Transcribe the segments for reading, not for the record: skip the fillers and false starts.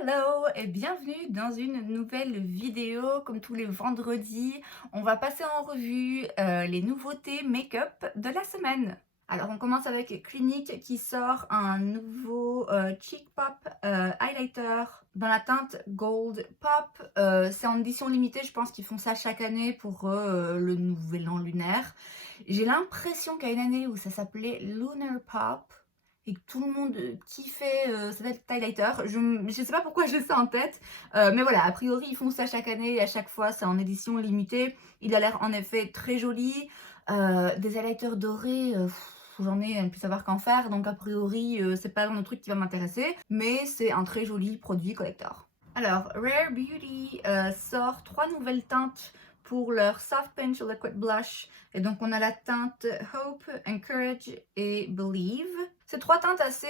Hello et bienvenue dans une nouvelle vidéo. Comme tous les vendredis, on va passer en revue les nouveautés make-up de la semaine. Alors on commence avec Clinique qui sort un nouveau Cheek Pop highlighter dans la teinte Gold Pop. C'est en édition limitée, je pense qu'ils font ça chaque année pour le nouvel an lunaire. J'ai l'impression qu'il y a une année où ça s'appelait Lunar Pop et que tout le monde kiffait cet highlighter. Je sais pas pourquoi j'ai ça en tête, mais voilà, a priori ils font ça chaque année et à chaque fois c'est en édition limitée. Il a l'air en effet très joli. Des highlighters dorés, j'en ai à ne plus savoir qu'en faire, donc a priori c'est pas un truc qui va m'intéresser, mais c'est un très joli produit collector. Alors, Rare Beauty sort 3 nouvelles teintes pour leur Soft Pinch Liquid Blush. Et donc, on a la teinte Hope, Encourage et Believe. C'est 3 teintes assez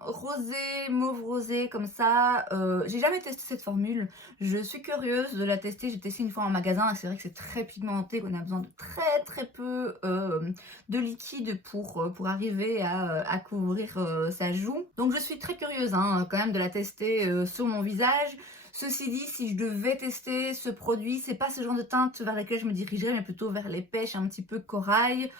rosées, mauve rosé comme ça. J'ai jamais testé cette formule. Je suis curieuse de la tester. J'ai testé une fois en magasin et c'est vrai que c'est très pigmenté, qu'on a besoin de très peu de liquide pour arriver à couvrir sa joue. Donc je suis très curieuse quand même de la tester sur mon visage. Ceci dit, si je devais tester ce produit, c'est pas ce genre de teinte vers lesquelles je me dirigerais, mais plutôt vers les pêches un petit peu corail.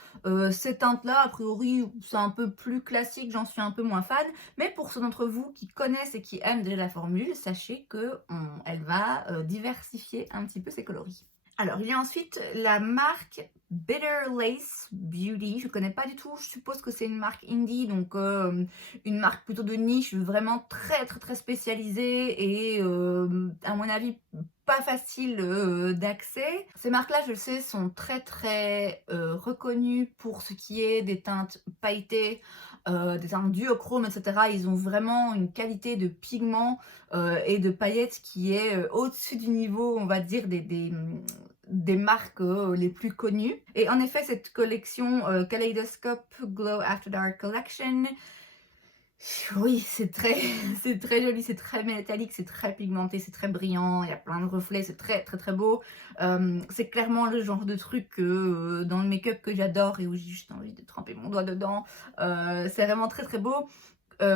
Ces teintes-là, a priori, c'est un peu plus classique, j'en suis un peu moins fan. Mais pour ceux d'entre vous qui connaissent et qui aiment déjà la formule, sachez qu'elle va diversifier un petit peu ses coloris. Alors, il y a ensuite la marque Bitter Lace Beauty. Je ne connais pas du tout. Je suppose que c'est une marque indie, donc une marque plutôt de niche, vraiment très spécialisée et à mon avis pas facile d'accès. Ces marques-là, je le sais, sont très reconnues pour ce qui est des teintes pailletées, des teintes duochrome, etc. Ils ont vraiment une qualité de pigment et de paillettes qui est au-dessus du niveau, on va dire, des marques les plus connues. Et en effet, cette collection Kaleidoscope Glow After Dark Collection, oui, c'est très joli, c'est très métallique, c'est très pigmenté, c'est très brillant, il y a plein de reflets, c'est très beau. C'est clairement le genre de truc dans le make-up que j'adore et où j'ai juste envie de tremper mon doigt dedans. C'est vraiment très beau.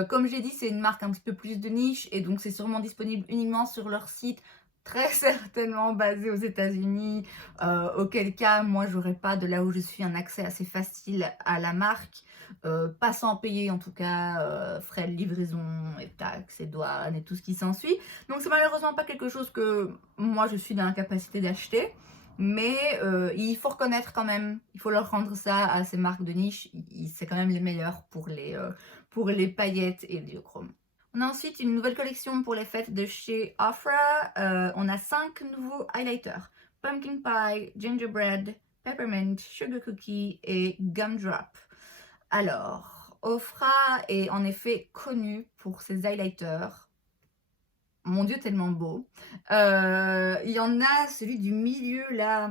Comme j'ai dit, c'est une marque un petit peu plus de niche et donc c'est sûrement disponible uniquement sur leur site, très certainement basé aux États-Unis, auquel cas moi j'aurais pas de là où je suis un accès assez facile à la marque, pas sans payer en tout cas frais de livraison et taxes et douanes et tout ce qui s'ensuit. Donc c'est malheureusement pas quelque chose que moi je suis dans l'incapacité d'acheter. Mais il faut reconnaître quand même, il faut leur rendre ça à ces marques de niche, c'est quand même les meilleurs pour les paillettes et le duochrome. On a ensuite une nouvelle collection pour les fêtes de chez Ofra. On a 5 nouveaux highlighters. Pumpkin Pie, Gingerbread, Peppermint, Sugar Cookie et Gumdrop. Alors, Ofra est en effet connu pour ses highlighters. Mon Dieu, tellement beau. Il y en a celui du milieu là.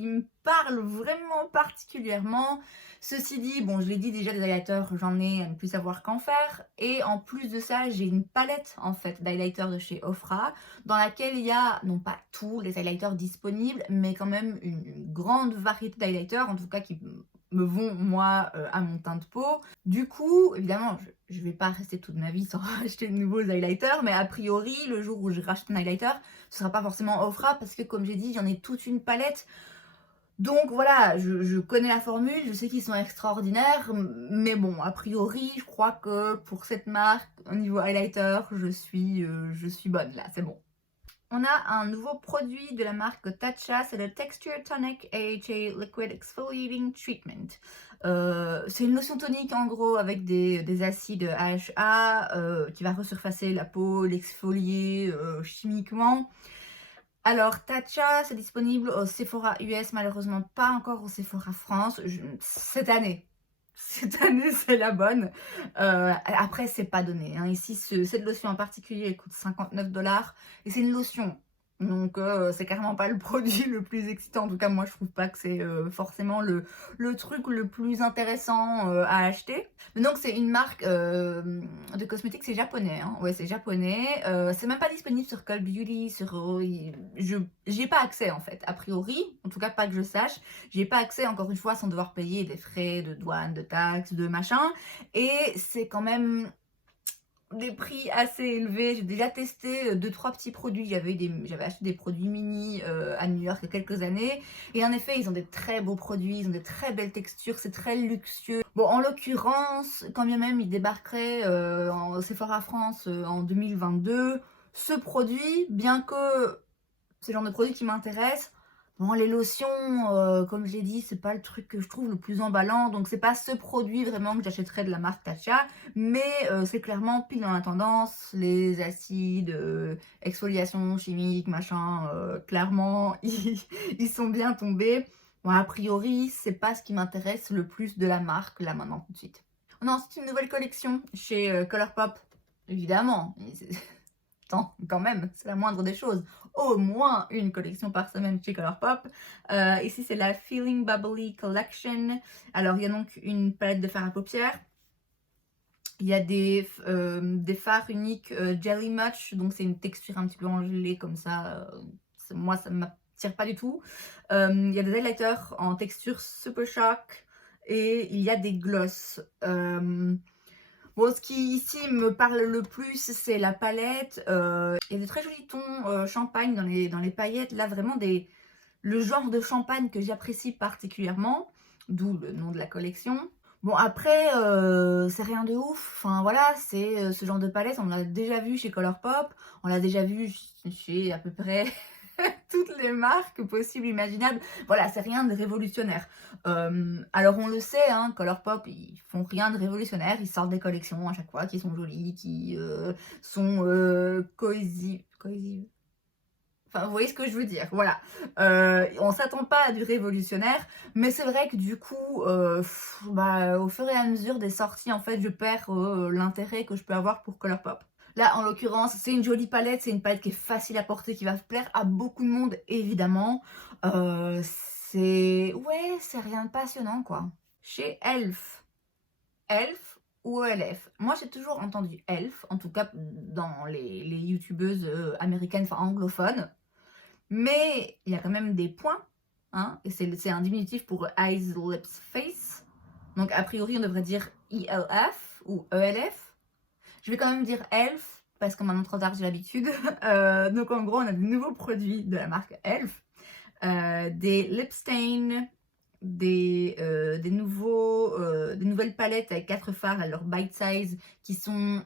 Il me parle vraiment particulièrement. Ceci dit, bon, je l'ai dit déjà, des highlighters, j'en ai à ne plus savoir qu'en faire. Et en plus de ça, j'ai une palette en fait d'highlighters de chez Ofra, dans laquelle il y a, non pas tous les highlighters disponibles, mais quand même une grande variété d'highlighters, en tout cas qui me vont moi à mon teint de peau. Du coup, évidemment, je vais pas rester toute ma vie sans acheter de nouveaux highlighters, mais a priori, le jour où je rachète un highlighter, ce sera pas forcément Ofra parce que comme j'ai dit, j'en ai toute une palette. Donc voilà, je connais la formule, je sais qu'ils sont extraordinaires, mais bon, a priori, je crois que pour cette marque, au niveau highlighter, je suis bonne là, c'est bon. On a un nouveau produit de la marque Tatcha, c'est le Texture Tonic AHA Liquid Exfoliating Treatment. C'est une lotion tonique en gros avec des acides AHA qui va resurfacer la peau, l'exfolier chimiquement. Alors, Tatcha, c'est disponible au Sephora US, malheureusement pas encore au Sephora France, cette année. Cette année, c'est la bonne. Après, c'est pas donné. Ici, cette lotion en particulier, elle coûte 59 $ et c'est une lotion. Donc, c'est carrément pas le produit le plus excitant. En tout cas, moi, je trouve pas que c'est forcément le truc le plus intéressant à acheter. Mais donc, c'est une marque de cosmétiques, c'est japonais. Ouais, c'est japonais. C'est même pas disponible sur Call Beauty, j'ai pas accès en fait, a priori. En tout cas, pas que je sache. J'ai pas accès, encore une fois, sans devoir payer des frais de douane, de taxes, de machin. Et c'est quand même des prix assez élevés. J'ai déjà testé 2-3 petits produits. J'avais acheté des produits mini à New York il y a quelques années. Et en effet, ils ont des très beaux produits, ils ont des très belles textures, c'est très luxueux. Bon, en l'occurrence, quand bien même il débarquerait en Sephora France en 2022, ce produit, bien que c'est le genre de produit qui m'intéresse. Bon, les lotions, comme je l'ai dit, c'est pas le truc que je trouve le plus emballant, donc c'est pas ce produit vraiment que j'achèterais de la marque Tatcha, mais c'est clairement pile dans la tendance, les acides, exfoliation chimique, machin, clairement, ils sont bien tombés. Bon, a priori, c'est pas ce qui m'intéresse le plus de la marque, là, maintenant, tout de suite. On a ensuite une nouvelle collection chez Colourpop, évidemment. Attends, quand même, c'est la moindre des choses. Au moins une collection par semaine chez Colourpop. Ici, c'est la Feeling Bubbly Collection. Alors, il y a donc une palette de fard à paupières. Il y a des fards uniques Jelly Much. Donc, c'est une texture un petit peu en gelée comme ça. Moi, ça ne m'attire pas du tout. Il y a des highlighters en texture Super Shock. Et il y a des gloss. Bon, ce qui ici me parle le plus, c'est la palette. Il y a des très jolis tons champagne dans les paillettes. Là, vraiment le genre de champagne que j'apprécie particulièrement. D'où le nom de la collection. Bon, après, c'est rien de ouf. Enfin, voilà, c'est ce genre de palette. On l'a déjà vu chez Colourpop. On l'a déjà vu chez à peu près toutes les marques possibles, imaginables. Voilà, c'est rien de révolutionnaire. Alors on le sait, hein, Colourpop, ils font rien de révolutionnaire. Ils sortent des collections à chaque fois qui sont jolies, qui sont cohésives. Enfin, vous voyez ce que je veux dire, voilà. On s'attend pas à du révolutionnaire, mais c'est vrai que du coup, au fur et à mesure des sorties, en fait, je perds l'intérêt que je peux avoir pour Colourpop. Là, en l'occurrence, c'est une jolie palette, c'est une palette qui est facile à porter, qui va plaire à beaucoup de monde, évidemment. C'est rien de passionnant, quoi. Chez Elf. Elf ou ELF. Moi, j'ai toujours entendu Elf, en tout cas dans les youtubeuses américaines, enfin anglophones. Mais il y a quand même des points, hein, et c'est un diminutif pour Eyes, Lips, Face. Donc, a priori, on devrait dire ELF ou ELF. Je vais quand même dire Elf, parce que maintenant trop tard, j'ai l'habitude. Donc, en gros, on a de nouveaux produits de la marque Elf. Des lip stains, des nouvelles palettes avec 4 fards à leur bite size qui sont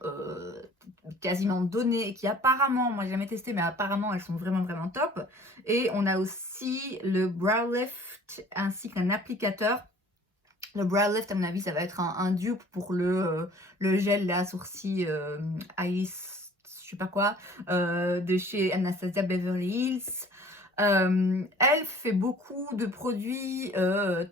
quasiment données, qui apparemment, moi j'ai jamais testé, mais apparemment elles sont vraiment vraiment top. Et on a aussi le brow lift ainsi qu'un applicateur. Le brow lift, à mon avis, ça va être un dupe pour le gel là, sourcil ice, je sais pas quoi, de chez Anastasia Beverly Hills. Elle fait beaucoup de produits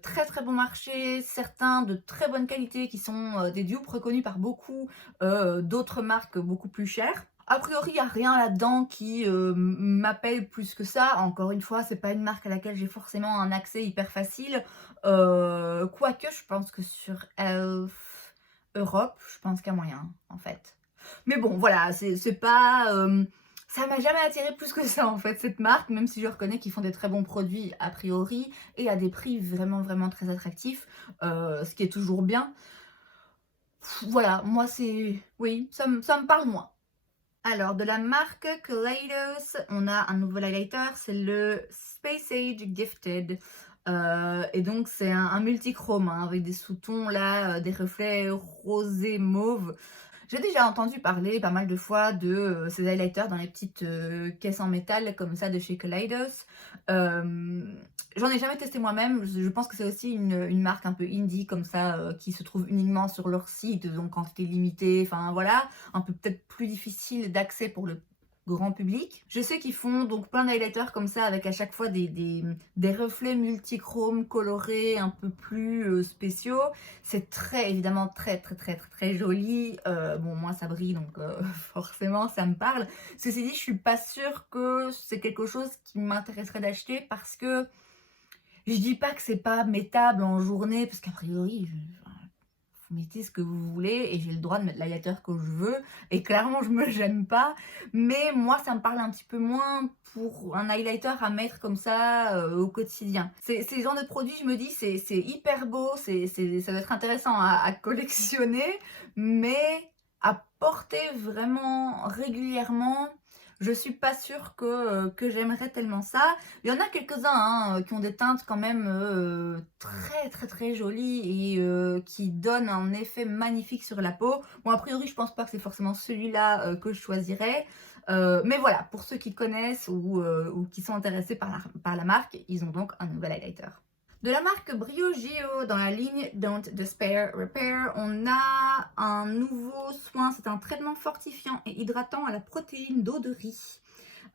très très bon marché, certains de très bonne qualité qui sont des dupes reconnus par beaucoup d'autres marques beaucoup plus chères. A priori, il n'y a rien là-dedans qui m'appelle plus que ça. Encore une fois, c'est pas une marque à laquelle j'ai forcément un accès hyper facile. Quoique, je pense que sur Elf Europe, je pense qu'il y a moyen, en fait. Mais bon, voilà, c'est pas... ça m'a jamais attiré plus que ça, en fait, cette marque, même si je reconnais qu'ils font des très bons produits, a priori, et à des prix vraiment, vraiment très attractifs, ce qui est toujours bien. Voilà, moi, c'est... Oui, ça me parle moins. Alors, de la marque Kaleidos, on a un nouvel highlighter, c'est le Space Age Gifted. Et donc, c'est un multichrome, hein, avec des sous-tons là, des reflets rosés mauve. J'ai déjà entendu parler pas mal de fois de ces highlighters dans les petites caisses en métal comme ça de chez Kaleidos. J'en ai jamais testé moi-même. Je pense que c'est aussi une marque un peu indie comme ça qui se trouve uniquement sur leur site, donc quantité limitée. Enfin voilà, un peu peut-être plus difficile d'accès pour le grand public. Je sais qu'ils font donc plein d'highlighters comme ça avec à chaque fois des reflets multichromes colorés un peu plus spéciaux. C'est très évidemment très joli. Bon, moi ça brille donc forcément ça me parle. Ceci dit, je suis pas sûre que c'est quelque chose qui m'intéresserait d'acheter parce que je dis pas que c'est pas mettable en journée parce qu'a priori vous mettez ce que vous voulez et j'ai le droit de mettre l'highlighter que je veux et clairement je me gêne pas, mais moi ça me parle un petit peu moins pour un highlighter à mettre comme ça au quotidien. C'est le genre de produit, je me dis c'est hyper beau, ça doit être intéressant à collectionner, mais à porter vraiment régulièrement, je suis pas sûre que j'aimerais tellement ça. Il y en a quelques-uns hein, qui ont des teintes quand même très très très jolies et qui donnent un effet magnifique sur la peau. Bon, a priori, je pense pas que c'est forcément celui-là que je choisirais. Mais voilà, pour ceux qui connaissent ou qui sont intéressés par la marque, ils ont donc un nouvel highlighter. De la marque Brio Geo dans la ligne Don't Despair Repair, on a un nouveau soin, c'est un traitement fortifiant et hydratant à la protéine d'eau de riz.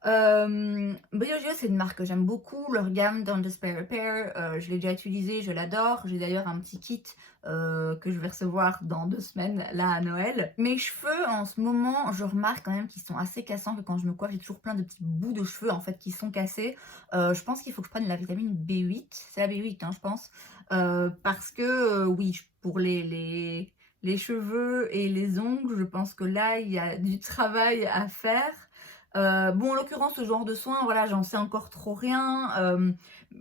Brio Geo, c'est une marque que j'aime beaucoup, leur gamme Don't Despair Repair, je l'ai déjà utilisé, je l'adore. J'ai d'ailleurs un petit kit que je vais recevoir dans 2 semaines, là à Noël. Mes cheveux, en ce moment, je remarque quand même qu'ils sont assez cassants, que quand je me coiffe, j'ai toujours plein de petits bouts de cheveux en fait qui sont cassés. Je pense qu'il faut que je prenne la vitamine B8, c'est la B8 hein, je pense, parce que oui, pour les cheveux et les ongles, je pense que là, il y a du travail à faire. Bon, en l'occurrence, ce genre de soins, voilà, j'en sais encore trop rien.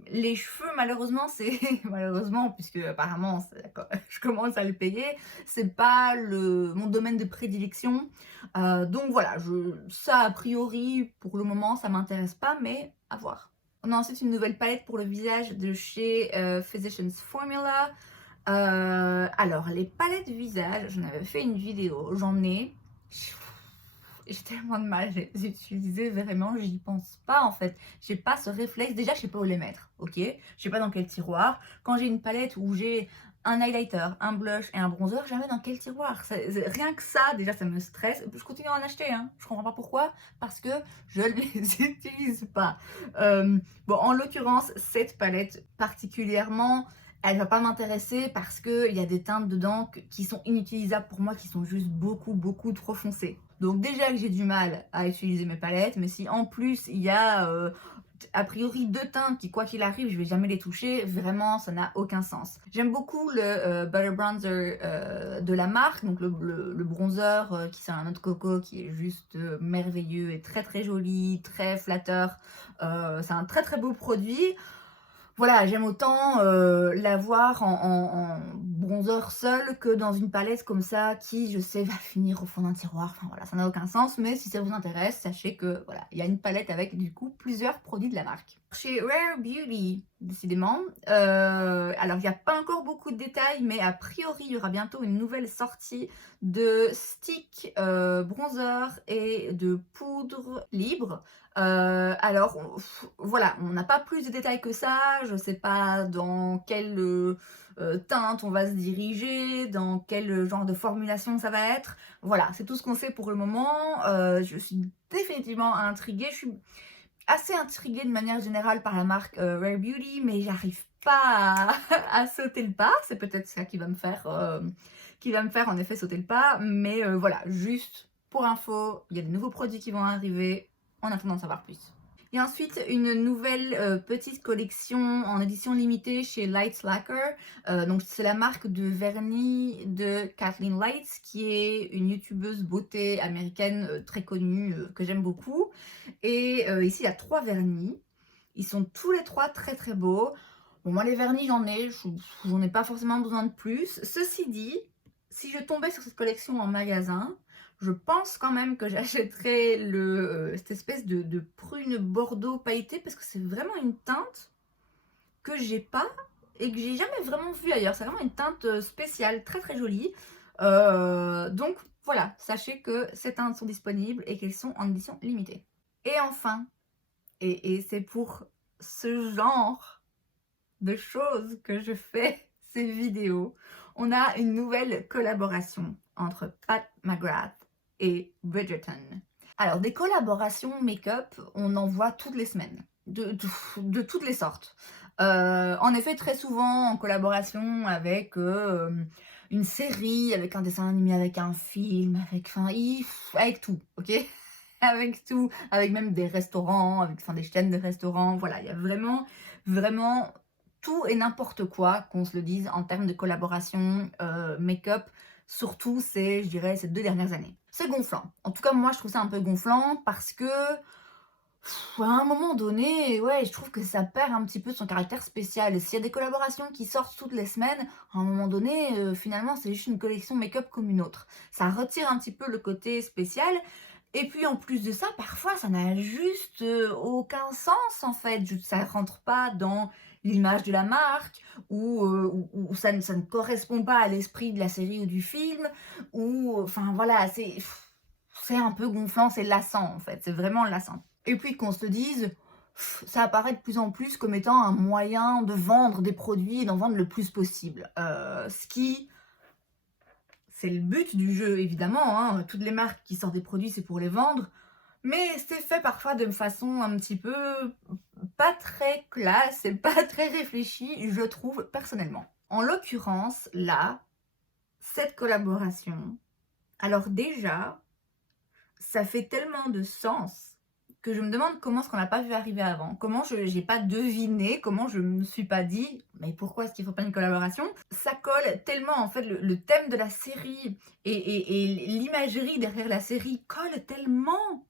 Les cheveux, malheureusement, c'est malheureusement, puisque apparemment, je commence à le payer, c'est pas mon domaine de prédilection. Donc voilà, ça a priori, pour le moment, ça m'intéresse pas, mais à voir. On a ensuite une nouvelle palette pour le visage de chez Physicians Formula. Alors, les palettes visage, j'en avais fait une vidéo, j'en ai. J'ai tellement de mal à les utiliser, vraiment, j'y pense pas en fait. J'ai pas ce réflexe, déjà je sais pas où les mettre, ok? Je sais pas dans quel tiroir. Quand j'ai une palette où j'ai un highlighter, un blush et un bronzer, je la mets dans quel tiroir? Rien que ça, déjà ça me stresse. Je continue à en acheter, hein. Je comprends pas pourquoi, parce que je ne les utilise pas. Bon, en l'occurrence, cette palette particulièrement, elle va pas m'intéresser parce qu'il y a des teintes dedans qui sont inutilisables pour moi, qui sont juste beaucoup trop foncées. Donc déjà que j'ai du mal à utiliser mes palettes, mais si en plus il y a a priori 2 teintes qui, quoi qu'il arrive, je vais jamais les toucher, vraiment ça n'a aucun sens. J'aime beaucoup le Butter Bronzer de la marque, donc le bronzer qui sert à notre coco, qui est juste merveilleux et très joli, très flatteur. C'est un très beau produit. Voilà, j'aime autant l'avoir en bronzer seul que dans une palette comme ça qui, je sais, va finir au fond d'un tiroir. Enfin voilà, ça n'a aucun sens, mais si ça vous intéresse, sachez que voilà, il y a une palette avec du coup plusieurs produits de la marque. Chez Rare Beauty, décidément, alors il n'y a pas encore beaucoup de détails, mais a priori il y aura bientôt une nouvelle sortie de stick bronzer et de poudre libre. Alors voilà, on n'a pas plus de détails que ça, je sais pas dans quelle teinte on va se diriger, dans quel genre de formulation ça va être. Voilà, c'est tout ce qu'on sait pour le moment. Je suis définitivement intriguée, je suis assez intriguée de manière générale par la marque Rare Beauty, mais j'arrive pas à sauter le pas. C'est peut-être ça qui va me faire en effet sauter le pas, mais voilà, juste pour info, il y a des nouveaux produits qui vont arriver. En attendant d'en savoir plus. Il y a ensuite une nouvelle petite collection en édition limitée chez Lights Lacquer. Donc c'est la marque de vernis de Kathleen Lights, qui est une youtubeuse beauté américaine très connue que j'aime beaucoup. Et ici il y a 3 vernis. Ils sont tous les 3 très beaux. Bon, moi les vernis j'en ai pas forcément besoin de plus. Ceci dit, si je tombais sur cette collection en magasin, je pense quand même que j'achèterais cette espèce de prune bordeaux pailleté, parce que c'est vraiment une teinte que j'ai pas et que j'ai jamais vraiment vue ailleurs. C'est vraiment une teinte spéciale, très jolie. Donc voilà, sachez que ces teintes sont disponibles et qu'elles sont en édition limitée. Et enfin, et c'est pour ce genre de choses que je fais ces vidéos, on a une nouvelle collaboration entre Pat McGrath et Bridgerton. Alors, des collaborations make-up, on en voit toutes les semaines, de toutes les sortes. En effet, très souvent en collaboration avec une série, avec un dessin animé, avec un film, avec tout, ok? Avec tout, avec même des restaurants, avec des chaînes de restaurants, voilà, il y a vraiment tout et n'importe quoi, qu'on se le dise, en termes de collaboration make-up, surtout je dirais, ces 2 dernières années. C'est gonflant. En tout cas, moi, je trouve ça un peu gonflant parce que À un moment donné, ouais, je trouve que ça perd un petit peu son caractère spécial. S'il y a des collaborations qui sortent toutes les semaines, à un moment donné, finalement, c'est juste une collection make-up comme une autre. Ça retire un petit peu le côté spécial. Et puis en plus de ça, parfois, ça n'a juste aucun sens en fait. Ça rentre pas dans l'image de la marque ou ça ne correspond pas à l'esprit de la série ou du film. Ou enfin voilà, c'est un peu gonflant, c'est lassant en fait. C'est vraiment lassant. Et puis qu'on se dise, ça apparaît de plus en plus comme étant un moyen de vendre des produits et d'en vendre le plus possible. Ce qui, c'est le but du jeu évidemment, hein. Toutes les marques qui sortent des produits, c'est pour les vendre. Mais c'est fait parfois de façon un petit peu pas très classe et pas très réfléchie, je trouve personnellement. En l'occurrence, là, cette collaboration, alors déjà, ça fait tellement de sens que je me demande comment est-ce qu'on n'a pas vu arriver avant. Comment je n'ai pas deviné, comment je me suis pas dit, mais pourquoi est-ce qu'il ne faut pas une collaboration? Ça colle tellement, en fait, le thème de la série et l'imagerie derrière la série colle tellement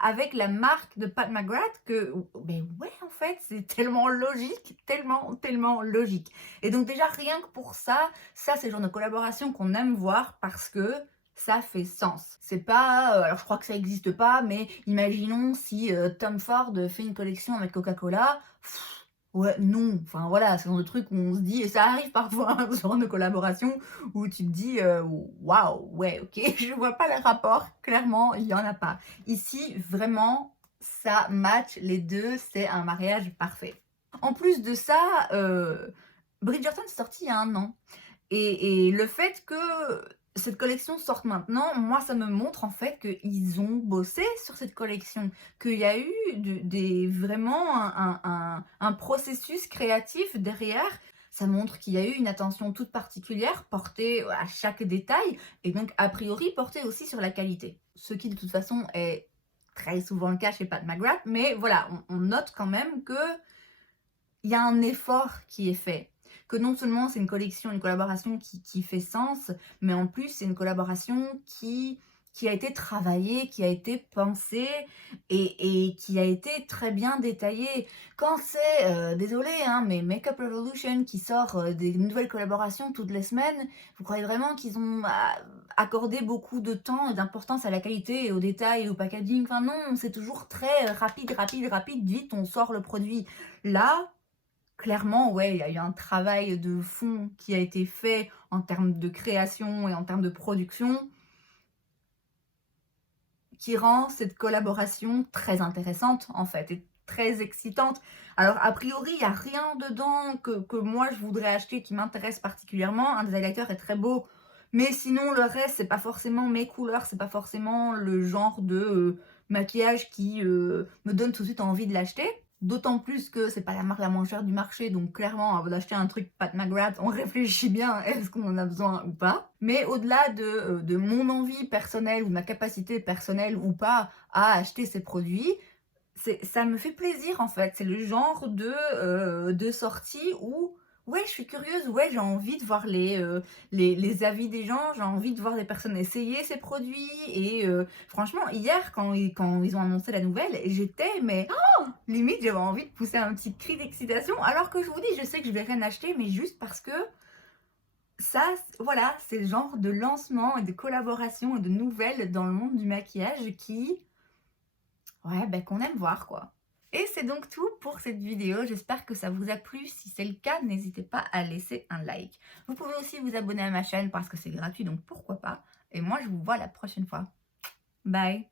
avec la marque de Pat McGrath que, ben ouais, en fait, c'est tellement logique, tellement logique. Et donc déjà, rien que pour ça, c'est le genre de collaboration qu'on aime voir parce que ça fait sens. C'est pas, alors je crois que ça n'existe pas, mais imaginons si Tom Ford fait une collection avec Coca-Cola. Ouais, non, enfin voilà, c'est le genre de truc où on se dit, et ça arrive parfois, hein, ce genre de collaboration, où tu te dis, waouh, ouais, ok, je vois pas le rapport, clairement, il y en a pas. Ici, vraiment, ça match les deux, c'est un mariage parfait. En plus de ça, Bridgerton est sorti il y a 1 an. Et le fait que cette collection sorte maintenant, moi, ça me montre en fait qu'ils ont bossé sur cette collection, qu'il y a eu vraiment un processus créatif derrière. Ça montre qu'il y a eu une attention toute particulière portée à chaque détail et donc a priori portée aussi sur la qualité. Ce qui de toute façon est très souvent le cas chez Pat McGrath, mais voilà, on note quand même que il y a un effort qui est fait. Que non seulement c'est une collection, une collaboration qui fait sens, mais en plus c'est une collaboration qui a été travaillée, qui a été pensée et qui a été très bien détaillée. Quand c'est, désolé, hein, mais Makeup Revolution qui sort des nouvelles collaborations toutes les semaines, vous croyez vraiment qu'ils ont accordé beaucoup de temps et d'importance à la qualité et aux détails et au packaging? Enfin non, c'est toujours très rapide, vite on sort le produit. Là, clairement, ouais, il y a eu un travail de fond qui a été fait en termes de création et en termes de production qui rend cette collaboration très intéressante, en fait, et très excitante. Alors, a priori, il n'y a rien dedans que moi, je voudrais acheter qui m'intéresse particulièrement. Un des highlighters est très beau, mais sinon, le reste, c'est pas forcément mes couleurs, c'est pas forcément le genre de maquillage qui me donne tout de suite envie de l'acheter. D'autant plus que c'est pas la marque la moins chère du marché, donc clairement, avant d'acheter un truc Pat McGrath, on réfléchit bien, est-ce qu'on en a besoin ou pas. Mais au-delà de mon envie personnelle ou de ma capacité personnelle ou pas à acheter ces produits, ça me fait plaisir en fait. C'est le genre de sortie où, ouais, je suis curieuse, ouais, j'ai envie de voir les avis des gens, j'ai envie de voir des personnes essayer ces produits. Et franchement, hier, quand ils ont annoncé la nouvelle, j'étais, mais limite, j'avais envie de pousser un petit cri d'excitation, alors que je vous dis, je sais que je vais rien acheter, mais juste parce que ça, voilà, c'est le genre de lancement et de collaboration et de nouvelles dans le monde du maquillage qui, ouais, ben, qu'on aime voir, quoi. Et c'est donc tout pour cette vidéo, j'espère que ça vous a plu. Si c'est le cas, n'hésitez pas à laisser un like. Vous pouvez aussi vous abonner à ma chaîne parce que c'est gratuit, donc pourquoi pas. Et moi, je vous vois la prochaine fois. Bye!